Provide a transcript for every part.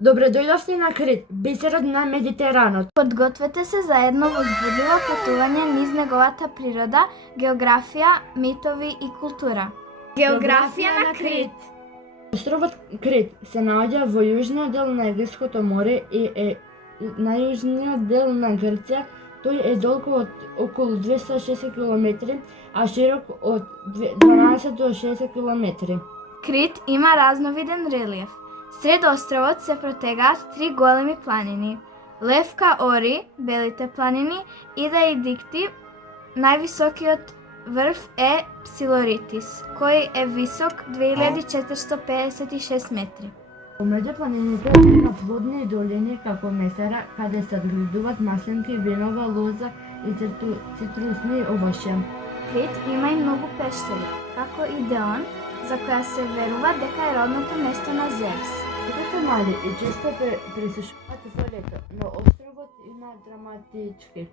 Добре дојдовте на Крит, бисерот на Медитеранот. Подгответе се за едно возбудливо патување низ неговата природа, географија, митови и култура. Географија на Крит. Островот Крит се наоѓа во јужниот дел на Егејското море и е најјужниот дел на Грција. Тој е долг од околу 260 км, а широк од 12 до 60 км. Крит има разновиден релиеф. Сред островот се протегаат три големи планини. Левка Ори, Белите планини, Ида и Дикти. Највисокиот врв е Псилоритис, кој е висок 2456 метри. Помеѓу планините има плодни долини како Месара, каде се одгледуваат маслинки, винова лоза и цитрусни овошја. Крит има и многу пештери, како и Деон, за која се верува дека е родното место на Зевс. Тука се мали и често пресушуваат во лето, но островот има драматички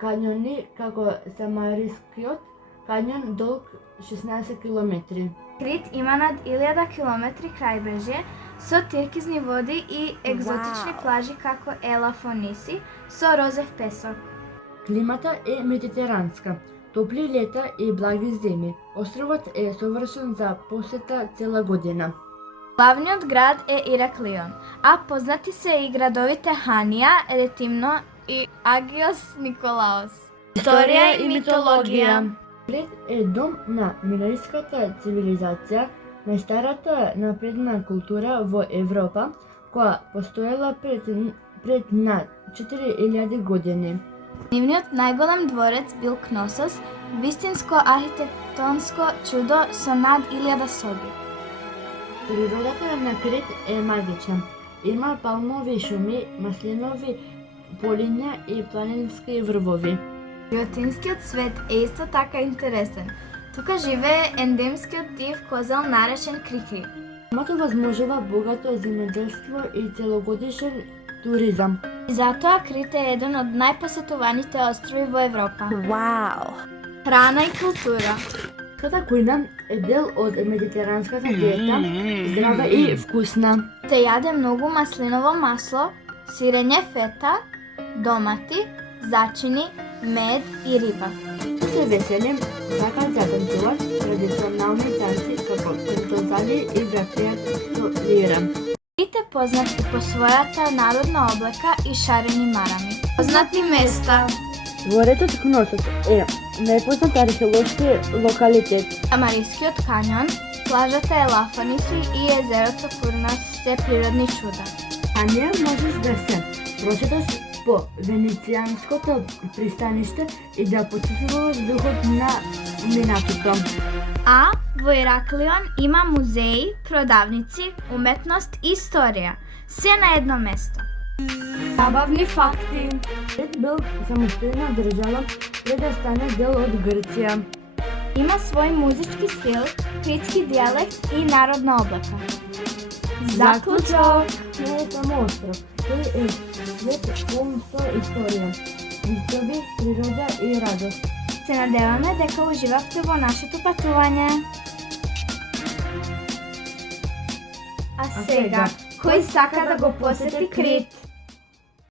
кањони како Самарискиот кањон долг 16 км. Крит има над 1000 км крајбрежје со туркизни води и екзотични плажи како Елафониси со розев песок. Климата е медитеранска, топли лета и благи зими. Островот е совршен за посета цела година. Главниот град е Ираклион, а познати се и градовите Ханија, Ретимно и Агиос Николаос. Историја и митологија. Крит е дом на миноиската цивилизација, најстарата напредна култура во Европа, која постоела пред над 4000 години. Нивниот најголем дворец бил Кносос, вистинско архитектонско чудо со над 1000 соби. Природата на Крит е магична. Има палмови шуми, маслинови полиња и планински врвови. Животинскиот свет е исто така интересен. Тука живее ендемскиот див козел наречен крикри. Имато возможува богато земјоделство и целогодишен туризам. И затоа Крит е еден од најпосетуваните острови во Европа. Вау! Храна и култура. Критската кујна е дел од медитеранската диета, здрава и вкусна. Се јаде многу маслиново масло, сирење фета, домати, зачини, мед и риба. Се веселим, сакат да танцуват традиционални танци како критозали и братијат со лира. Крит е познат и по својата народна облека и шарени марами. Познати места: Дворецот Кносос е најпознат археолошки локалитет. Самарискиот кањон, плажата Елафониси и езерото Фурнас се природни чуда. А не можеш да се прошеташ по венецијанското пристаниште и да почувствуваш духот на минатото. А во Ираклион има музеи, продавници, уметност и историја. Се на едно место. Забавни факти. Крит бил самостојна држава пред да стане дел од Грција. Има свој музички стил, критски дијалект и народна облека. Заклучок. Не е само остров, тој е свет полн со историја, митови, природа и радост. Се надеваме дека уживавте во нашето патување. А сега, кој сака да го посети Крит?